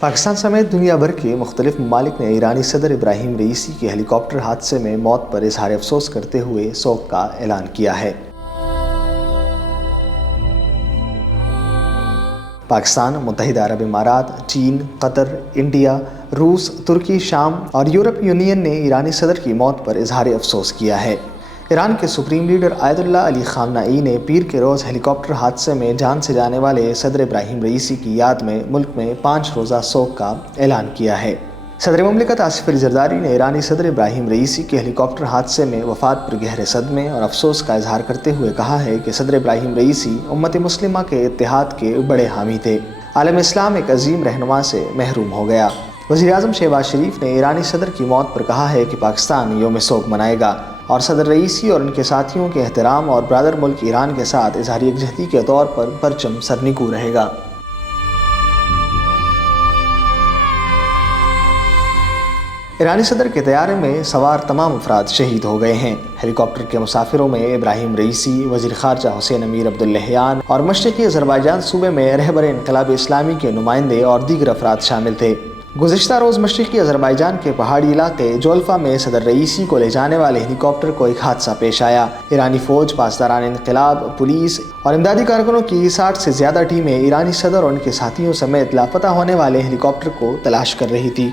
پاکستان سمیت دنیا بھر کے مختلف ممالک نے ایرانی صدر ابراہیم رئیسی کے ہیلی کاپٹر حادثے میں موت پر اظہار افسوس کرتے ہوئے سوگ کا اعلان کیا ہے۔ پاکستان، متحدہ عرب امارات، چین، قطر، انڈیا، روس، ترکی، شام اور یورپی یونین نے ایرانی صدر کی موت پر اظہار افسوس کیا ہے۔ ایران کے سپریم لیڈر آیت اللہ علی خامنئی نے پیر کے روز ہیلی کاپٹر حادثے میں جان سے جانے والے صدر ابراہیم رئیسی کی یاد میں ملک میں 5 روزہ سوگ کا اعلان کیا ہے۔ صدر مملکت آصف علی زرداری نے ایرانی صدر ابراہیم رئیسی کے ہیلی کاپٹر حادثے میں وفات پر گہرے صدمے اور افسوس کا اظہار کرتے ہوئے کہا ہے کہ صدر ابراہیم رئیسی امت مسلمہ کے اتحاد کے بڑے حامی تھے۔ عالم اسلام ایک عظیم رہنما سے محروم ہو گیا۔ وزیر اعظم شہباز شریف نے ایرانی صدر کی موت پر کہا ہے کہ پاکستان یوم سوگ منائے گا اور صدر رئیسی اور ان کے ساتھیوں کے احترام اور برادر ملک ایران کے ساتھ اظہار یکجہتی کے طور پر پرچم سرنگوں رہے گا۔ ایرانی صدر کے طیارے میں سوار تمام افراد شہید ہو گئے ہیں۔ ہیلی کاپٹر کے مسافروں میں ابراہیم رئیسی، وزیر خارجہ حسین امیر عبداللہیان اور مشرقی آذربائیجان صوبے میں رہبر انقلاب اسلامی کے نمائندے اور دیگر افراد شامل تھے۔ گزشتہ روز مشرقی آذربائیجان کے پہاڑی علاقے جولفا میں صدر رئیسی کو لے جانے والے ہیلی کاپٹر کو ایک حادثہ پیش آیا۔ ایرانی فوج، پاسداران انقلاب، پولیس اور امدادی کارکنوں کی 60 سے زیادہ ٹیمیں ایرانی صدر اور ان کے ساتھیوں سمیت لاپتہ ہونے والے ہیلی کاپٹر کو تلاش کر رہی تھی۔